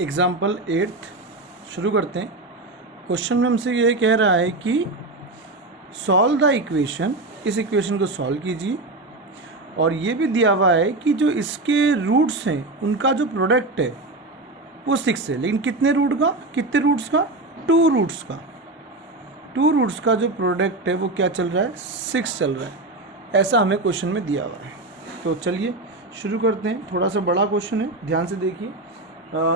Example 8 शुरू करते हैं। क्वेश्चन में हमसे ये कह रहा है कि सॉल्व द इक्वेशन, इस इक्वेशन को सॉल्व कीजिए और ये भी दिया हुआ है कि जो इसके रूट्स हैं उनका जो प्रोडक्ट है वो 6 है, लेकिन कितने रूट्स का 2 रूट्स का 2 रूट्स का जो प्रोडक्ट है वो क्या चल रहा है 6 चल रहा है, ऐसा हमें क्वेश्चन में दिया हुआ है। तो चलिए शुरू करते हैं। थोड़ा सा बड़ा क्वेश्चन है, ध्यान से देखिए।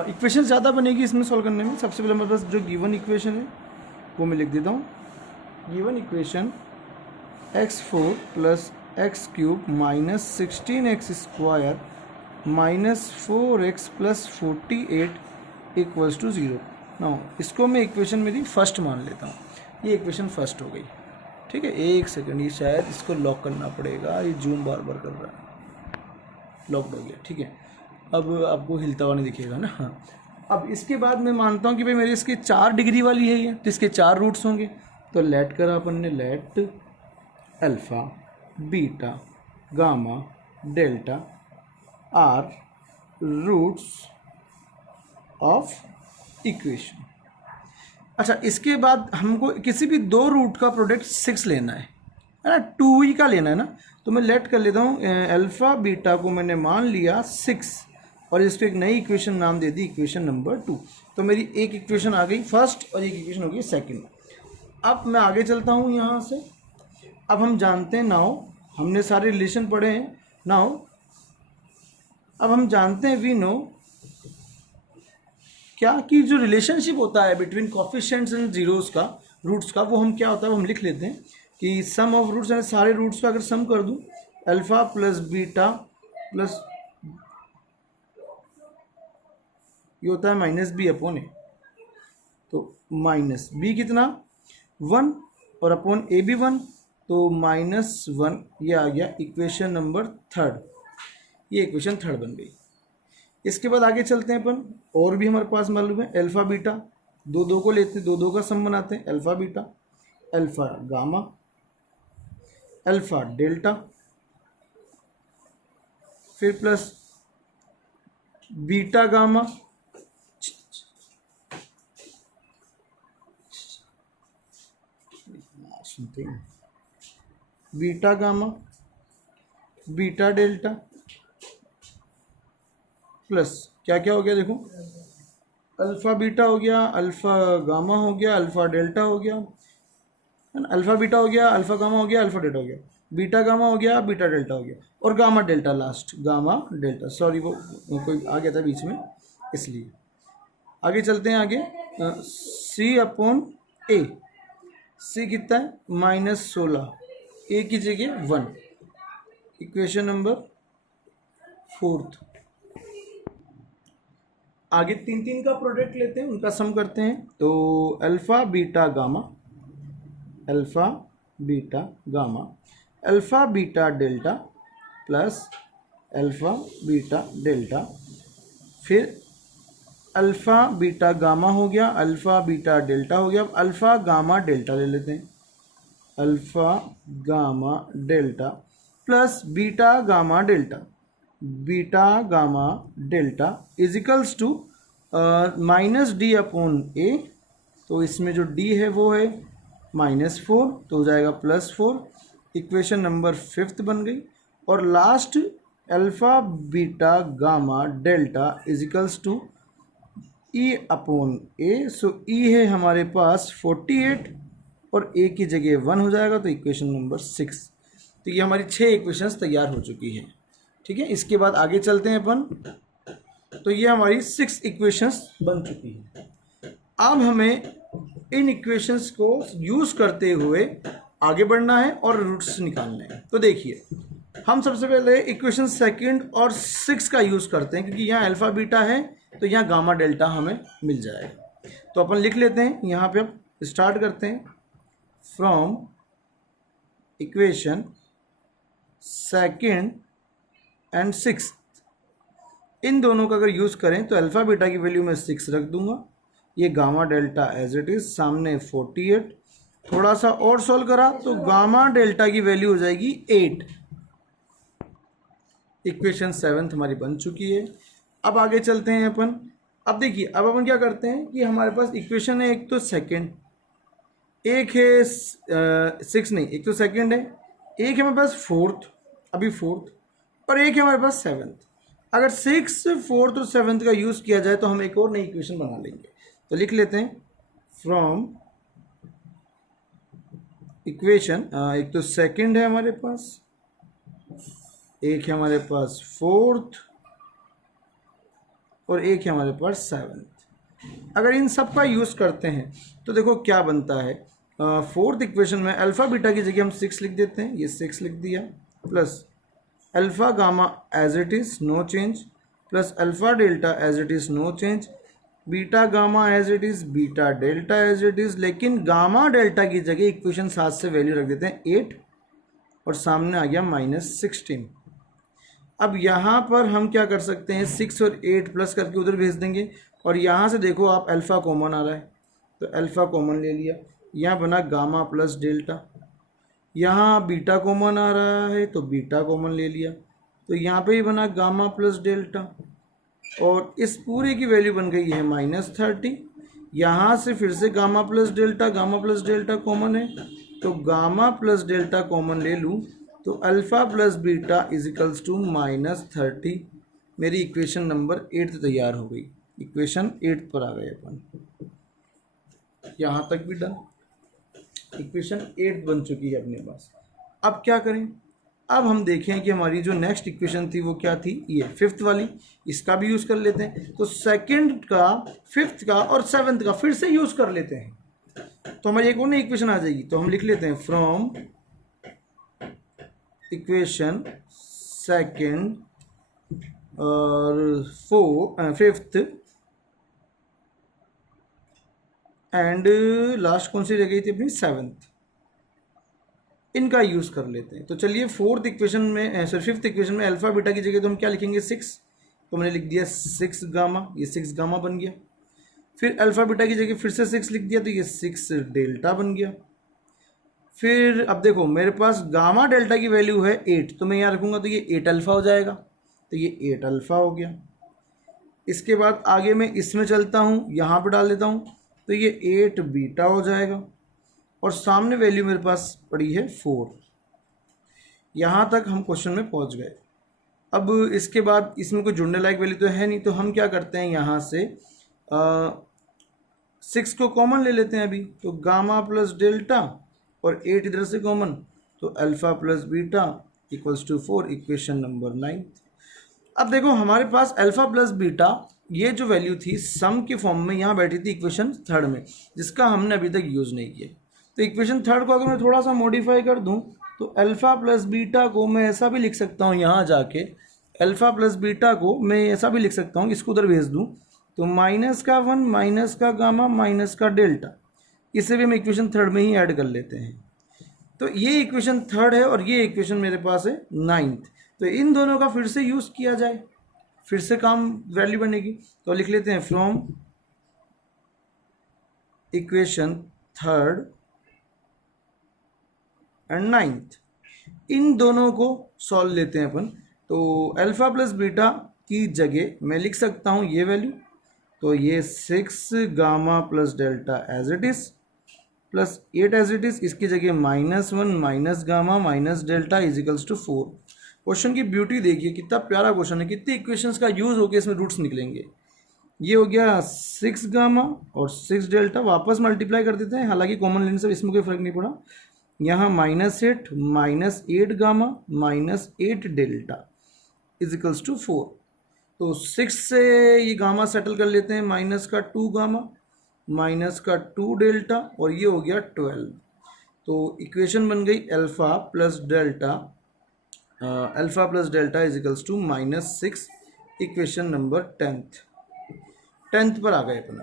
इक्वेशन ज़्यादा बनेगी इसमें सॉल्व करने में। सबसे पहले मेरे पास जो गिवन इक्वेशन है वो मैं लिख देता हूँ। Given equation x4 + x³ - 16x² - 4x + 48 = 0। Now इसको मैं इक्वेशन मेरी फर्स्ट मान लेता हूँ। ये इक्वेशन फर्स्ट हो गई, ठीक है। एक सेकंड, ये शायद इसको लॉक करना पड़ेगा, ये जूम बार बार कर रहा है। लॉक्ड हो गया, ठीक है। अब आपको हिलता हुआ नहीं दिखेगा ना। हाँ, अब इसके बाद मैं मानता हूँ कि भाई मेरी इसकी 4 डिग्री वाली है ये, तो इसके 4 रूट्स होंगे। तो लेट करा अपन ने, let alpha beta gamma delta are roots of equation. अच्छा, इसके बाद हमको किसी भी 2 रूट का प्रोडक्ट 6 लेना है ना, 2 ही का लेना है ना। तो मैं लेट कर लेता हूँ, अल्फ़ा बीटा को मैंने मान लिया 6 और इसको एक नई इक्वेशन नाम दे दी, इक्वेशन नंबर 2। तो मेरी एक इक्वेशन आ गई फर्स्ट और एक इक्वेशन हो गई सेकंड। अब मैं आगे चलता हूँ यहाँ से। अब हम जानते हैं नाउ, हमने सारे रिलेशन पढ़े हैं नाउ। अब हम जानते हैं, वी नो क्या कि जो रिलेशनशिप होता है बिटवीन कोफिशिएंट्स एंड जीरोस का, रूट्स का, वो हम क्या होता है वो हम लिख लेते हैं कि सम ऑफ रूट्स, यानी सारे रूट्स का अगर सम कर दूं, अल्फ़ा प्लस बीटा प्लस ये होता है -b/a। तो -b कितना 1 और अपॉन a भी 1, तो -1 ये आ गया इक्वेशन नंबर 3। ये इक्वेशन 3 बन गई। इसके बाद आगे चलते हैं अपन, और भी हमारे पास मालूम है अल्फ़ा बीटा, 2 को लेते हैं, 2 का सम बनाते हैं। Alpha beta, alpha gamma, alpha delta, फिर प्लस बीटा गामा, सुनते हैं, beta gamma, beta delta, plus क्या क्या हो गया देखो, अल्फ़ा बीटा हो गया, अल्फ़ा गामा हो गया, अल्फ़ा डेल्टा हो गया, है ना। अल्फ़ा बीटा हो गया, अल्फ़ा गामा हो गया, अल्फ़ा डेल्टा हो गया, बीटा गामा हो गया, बीटा डेल्टा हो गया, और gamma delta last, gamma delta. Sorry वो कोई आ गया था बीच में, इसलिए। आगे चलते हैं आगे, C/A। C कितना है -16, A की जगह 1, इक्वेशन नंबर 4। आगे 3 का प्रोडक्ट लेते हैं, उनका सम करते हैं। तो alpha beta gamma, alpha beta gamma, alpha beta delta plus alpha beta delta, फिर अल्फ़ा बीटा गामा हो गया, अल्फ़ा बीटा डेल्टा हो गया। अब अल्फ़ा गामा डेल्टा ले लेते हैं, alpha gamma delta plus beta gamma delta, beta gamma delta equals to -d/a। तो इसमें जो d है वो है -4, तो हो जाएगा +4। इक्वेशन नंबर 5 बन गई। और last alpha beta gamma delta equals to E/a। So E है हमारे पास 48 और a की जगह 1 हो जाएगा, तो इक्वेशन नंबर 6। तो ये हमारी 6 इक्वेशंस तैयार हो चुकी हैं, ठीक है। इसके बाद आगे चलते हैं अपन। तो ये हमारी 6 इक्वेशंस बन चुकी हैं। अब हमें इन इक्वेशंस को यूज़ करते हुए आगे बढ़ना है और रूट्स निकालने हैं। तो देखिए, हम सबसे पहले इक्वेशन 2 और 6 का यूज़ करते हैं, क्योंकि यहाँ अल्फ़ा बीटा है तो यहाँ गामा डेल्टा हमें मिल जाएगा। तो अपन लिख लेते हैं, यहाँ पे अब स्टार्ट करते हैं फ्रॉम इक्वेशन 2 एंड 6। इन दोनों का अगर यूज़ करें तो अल्फ़ा बीटा की वैल्यू मैं 6 रख दूंगा, ये gamma delta as it is, सामने 48। थोड़ा सा और सॉल्व करा तो गामा डेल्टा की वैल्यू हो जाएगी 8। इक्वेशन 7 हमारी बन चुकी है। अब आगे चलते हैं अपन, अब देखिए, अब अपन क्या करते हैं कि हमारे पास इक्वेशन है, एक तो सेकंड, एक है 6 नहीं, एक तो सेकंड है, एक है हमारे पास फोर्थ, अभी फोर्थ, और एक है हमारे पास सेवन्थ। अगर 6, फोर्थ और सेवन्थ का यूज़ किया जाए तो हम एक और नई इक्वेशन बना लेंगे। तो लिख लेते हैं फ्रॉम इक्वेशन, एक तो सेकंड है हमारे पास, एक है हमारे पास फोर्थ, और एक है हमारे पास सेवन्थ। अगर इन सब का यूज़ करते हैं तो देखो क्या बनता है। फोर्थ इक्वेशन में अल्फ़ा बीटा की जगह हम 6 लिख देते हैं, ये 6 लिख दिया, plus alpha gamma as it is no change, plus alpha delta as it is no change, beta gamma as it is, beta delta as it is, लेकिन गामा डेल्टा की जगह इक्वेशन 7 से वैल्यू रख देते हैं 8, और सामने आ गया -16। अब यहाँ पर हम क्या कर सकते हैं, 6 और 8 प्लस करके उधर भेज देंगे, और यहाँ से देखो आप अल्फ़ा कॉमन आ रहा है तो अल्फ़ा कॉमन ले लिया, यहाँ बना गामा प्लस डेल्टा, यहाँ बीटा कॉमन आ रहा है तो बीटा कॉमन ले लिया, तो यहाँ पे ही बना गामा प्लस डेल्टा, और इस पूरे की वैल्यू बन गई है -30। यहाँ से फिर से गामा प्लस डेल्टा कॉमन है, तो गामा प्लस डेल्टा कॉमन ले लूँ तो alpha plus beta equals to -30। मेरी इक्वेशन नंबर 8 तैयार हो गई। इक्वेशन 8 पर आ गए अपन, यहाँ तक भी डन। इक्वेशन 8 बन चुकी है अपने पास। अब क्या करें, अब हम देखें कि हमारी जो नेक्स्ट इक्वेशन थी वो क्या थी, ये फिफ्थ वाली, इसका भी यूज़ कर लेते हैं। तो सेकंड का, फिफ्थ का और सेवन्थ का फिर से यूज़ कर लेते हैं, तो हमारी एक और नई इक्वेशन आ जाएगी। तो हम लिख लेते हैं फ्रॉम इक्वेशन सेकंड और फिफ्थ एंड लास्ट कौन सी रह गई थी अपनी, सेवन्थ, इनका यूज़ कर लेते हैं। तो चलिए फोर्थ इक्वेशन में, सॉरी फिफ्थ इक्वेशन में अल्फ़ा बीटा की जगह तो हम क्या लिखेंगे, 6, तो मैंने लिख दिया 6 गामा, ये 6 गामा बन गया। फिर अल्फ़ा बीटा की जगह फिर से 6 लिख दिया तो ये 6 डेल्टा बन गया। फिर अब देखो मेरे पास गामा डेल्टा की वैल्यू है 8, तो मैं यहाँ रखूँगा तो ये 8 अल्फ़ा हो जाएगा, तो ये 8 अल्फ़ा हो गया। इसके बाद आगे मैं इसमें चलता हूँ, यहाँ पर डाल देता हूँ तो ये 8 बीटा हो जाएगा, और सामने वैल्यू मेरे पास पड़ी है 4। यहाँ तक हम क्वेश्चन में पहुँच गए। अब इसके बाद इसमें कोई जुड़ने लायक वैल्यू तो है नहीं, तो हम क्या करते हैं, यहाँ से 6 को कॉमन ले लेते हैं अभी, तो गामा प्लस डेल्टा और 8 इधर से कॉमन, तो alpha plus beta equals to 4, equation number 9। अब देखो हमारे पास अल्फ़ा प्लस बीटा ये जो वैल्यू थी सम के फॉर्म में यहाँ बैठी थी इक्वेशन थर्ड में, जिसका हमने अभी तक यूज़ नहीं किया। तो इक्वेशन थर्ड को अगर मैं थोड़ा सा मॉडिफाई कर दूँ तो अल्फ़ा प्लस बीटा को मैं ऐसा भी लिख सकता हूँ, यहाँ जाके अल्फ़ा प्लस बीटा को मैं ऐसा भी लिख सकता हूँ, इसको उधर भेज दूँ तो -1 माइनस का गामा माइनस का डेल्टा, इसे भी हम इक्वेशन थर्ड में ही ऐड कर लेते हैं। तो ये इक्वेशन थर्ड है और ये इक्वेशन मेरे पास है 9th। तो इन दोनों का फिर से यूज़ किया जाए, फिर से काम वैल्यू बनेगी। तो लिख लेते हैं from equation third and 9th, इन दोनों को सॉल्व लेते हैं अपन। तो अल्फ़ा प्लस बीटा की जगह मैं लिख सकता हूँ ये वैल्यू, तो ये 6 gamma plus delta as it is plus 8 as it is, इसकी जगह -1 minus gamma minus delta equals to 4। Question की ब्यूटी देखिए, कितना प्यारा क्वेश्चन है, कितने इक्वेशंस का यूज़ होकर इसमें रूट्स निकलेंगे। ये हो गया 6 गामा और 6 डेल्टा, वापस मल्टीप्लाई कर देते हैं, हालांकि कॉमन लेने से इसमें कोई फर्क नहीं पड़ा। यहाँ -8 minus 8 gamma minus 8 delta equals to 4। तो 6 से ये गामा सेटल कर लेते हैं, माइनस का 2 गामा माइनस का 2 डेल्टा, और ये हो गया 12। तो इक्वेशन बन गई alpha plus delta equals to -6, equation number 10th पर आ गए अपन।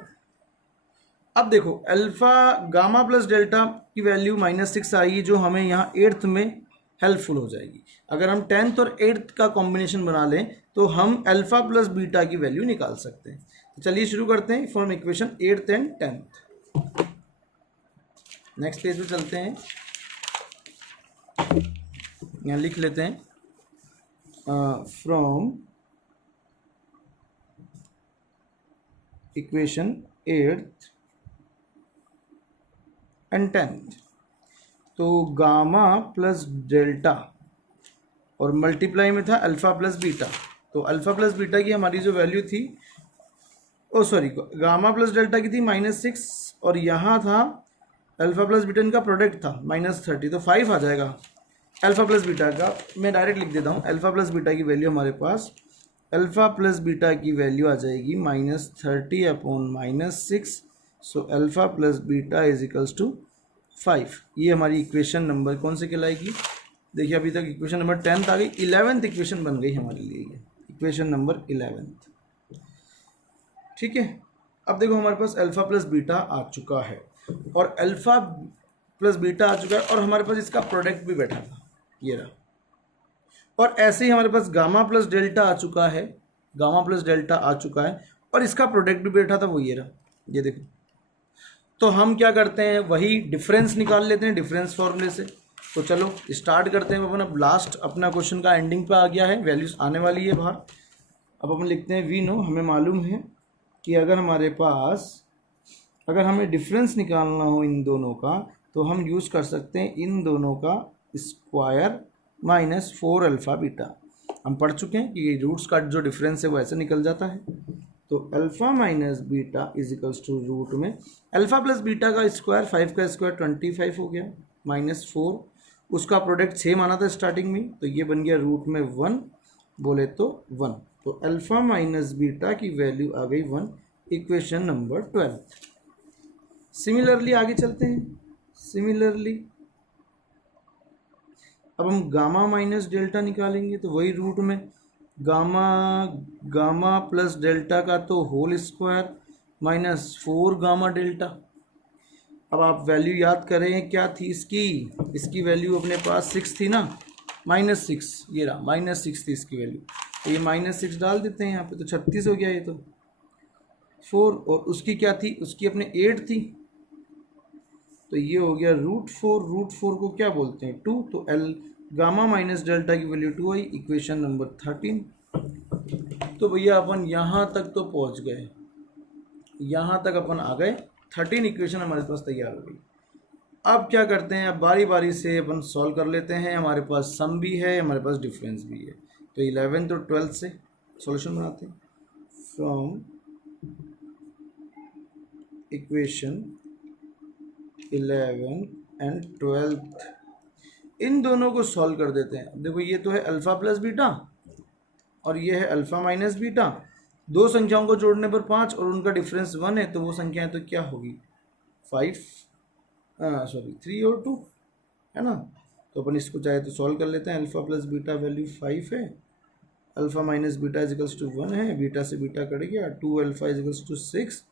अब देखो अल्फ़ा गामा प्लस डेल्टा की वैल्यू -6 आई, जो हमें यहाँ 8th में हेल्पफुल हो जाएगी। अगर हम 10th और 8th का कॉम्बिनेशन बना लें तो हम अल्फ़ा प्लस बीटा की वैल्यू निकाल सकते हैं। तो चलिए शुरू करते हैं from equation 8th and 10th। Next page पे चलते हैं, यहाँ लिख लेते हैं from equation 8th and 10th। तो गामा प्लस डेल्टा और मल्टीप्लाई में था अल्फ़ा प्लस बीटा। तो अल्फ़ा प्लस बीटा की हमारी जो वैल्यू थी, ओ सॉरी, गामा प्लस डेल्टा की थी -6 और यहाँ था अल्फ़ा प्लस बीटा, इनका प्रोडक्ट था -30, तो 5 आ जाएगा अल्फ़ा प्लस बीटा का। मैं डायरेक्ट लिख देता हूँ, अल्फ़ा प्लस बीटा की वैल्यू हमारे पास, अल्फ़ा प्लस बीटा की वैल्यू आ जाएगी -30 upon -6। So alpha plus beta is equals to 5। ये हमारी इक्वेशन नंबर कौन से कहलाएगी? देखिए अभी तक इक्वेशन नंबर 10th आ गई, 11th इक्वेशन बन गई हमारे लिए, ये इक्वेशन नंबर 11th। ठीक है, अब देखो हमारे पास अल्फ़ा प्लस बीटा आ चुका है और अल्फ़ा प्लस बीटा आ चुका है और हमारे पास इसका प्रोडक्ट भी बैठा था, ये रहा। और ऐसे ही हमारे पास गामा प्लस डेल्टा आ चुका है, गामा प्लस डेल्टा आ चुका है और इसका प्रोडक्ट भी बैठा था, वो ये रहा, ये देखो। तो हम क्या करते हैं, वही डिफरेंस निकाल लेते हैं डिफरेंस फॉर्मूले से। तो चलो स्टार्ट करते हैं अपन। अब लास्ट अपना क्वेश्चन का एंडिंग पे आ गया है, वैल्यूज आने वाली है बाहर। अब अपन लिखते हैं वी नो, हमें मालूम है कि अगर हमारे पास, अगर हमें डिफरेंस निकालना हो इन दोनों का, तो हम यूज़ कर सकते हैं इन दोनों का स्क्वायर -4 अल्फ़ा बीटा। हम पढ़ चुके हैं कि रूट्स का जो डिफरेंस है वो ऐसे निकल जाता है। तो alpha minus beta is equals to root में अल्फ़ा प्लस बीटा का स्क्वायर, 5 का स्क्वायर 25 हो गया, -4, उसका प्रोडक्ट 6 माना था स्टार्टिंग में, तो ये बन गया रूट में 1, बोले तो 1। तो अल्फ़ा माइनस बीटा की वैल्यू आ गई 1, इक्वेशन नंबर 12। सिमिलरली आगे चलते हैं। सिमिलरली अब हम गामा माइनस डेल्टा निकालेंगे, तो वही रूट में गामा प्लस डेल्टा का तो होल स्क्वायर -4 गामा डेल्टा। अब आप वैल्यू याद करें क्या थी इसकी वैल्यू अपने पास 6 थी ना, -6, ये रहा -6 थी इसकी वैल्यू। तो ये -6 डाल देते हैं यहाँ पे, तो 36 हो गया ये तो 4। और उसकी क्या थी, उसकी अपने 8 थी, तो ये हो गया √4। √4 को क्या बोलते हैं, 2। तो गामा माइनस डेल्टा की वैल्यू 2 आई, इक्वेशन नंबर 13। तो भैया अपन यहाँ तक तो पहुँच गए, यहाँ तक अपन आ गए, 13 इक्वेशन हमारे पास तैयार हो गई। अब क्या करते हैं, अब बारी बारी से अपन सॉल्व कर लेते हैं। हमारे पास सम भी है, हमारे पास डिफरेंस भी है, तो 11th और 12th से सॉल्यूशन बनाते हैं। फ्रॉम इक्वेशन 11 एंड 12th, इन दोनों को सॉल्व कर देते हैं। देखो ये तो है अल्फ़ा प्लस बीटा और ये है अल्फ़ा माइनस बीटा। दो संख्याओं को जोड़ने पर 5 और उनका डिफरेंस 1 है, तो वो संख्याएं तो क्या होगी, 3 और 2 है ना। तो अपन इसको चाहे तो सॉल्व कर लेते हैं। अल्फ़ा प्लस बीटा वैल्यू 5 है, alpha minus beta equals to 1 है, बीटा से बीटा कट गया, 2 alpha equals to 6,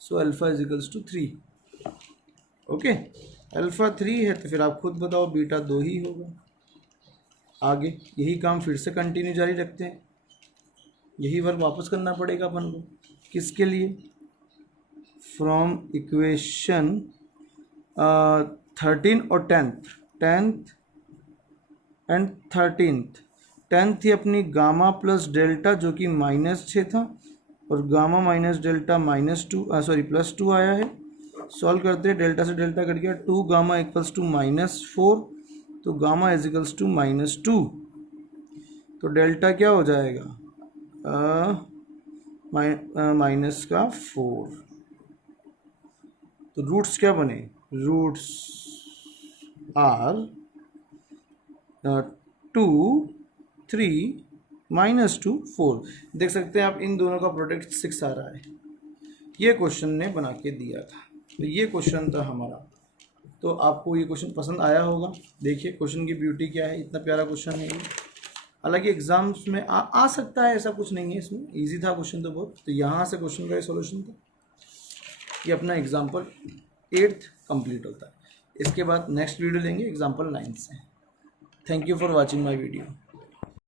so alpha equals to 3। Okay, alpha 3 है तो फिर आप खुद बताओ बीटा 2 ही होगा। आगे यही काम फिर से कंटिन्यू जारी रखते हैं, यही वर्क वापस करना पड़ेगा अपन को। किसके लिए, फ्रॉम इक्वेशन 13 और 10th एंड 13th। 10th थी अपनी गामा प्लस डेल्टा जो कि -6 था और गामा माइनस डेल्टा +2 आया है। सॉल्व करते हैं, डेल्टा से डेल्टा कट गया, 2 गामा इक्वल्स टू -4, तो गामा इज इक्वल्स टू -2। तो डेल्टा क्या हो जाएगा, -4। तो रूट्स क्या बने, रूट्स आर 2, 3, -2, 4। देख सकते हैं आप इन दोनों का प्रोडक्ट 6 आ रहा है। ये क्वेश्चन ने बना के दिया था, तो ये क्वेश्चन था हमारा। तो आपको ये क्वेश्चन पसंद आया होगा। देखिए क्वेश्चन की ब्यूटी क्या है, इतना प्यारा क्वेश्चन है ये। हालांकि एग्जाम्स में आ सकता है, ऐसा कुछ नहीं है इसमें, इजी था क्वेश्चन तो बहुत। तो यहाँ से क्वेश्चन का ये सॉल्यूशन था। ये अपना एग्जाम्पल 8th कंप्लीट होता है। इसके बाद नेक्स्ट वीडियो लेंगे एग्जाम्पल 9 से। Thank you for watching my video.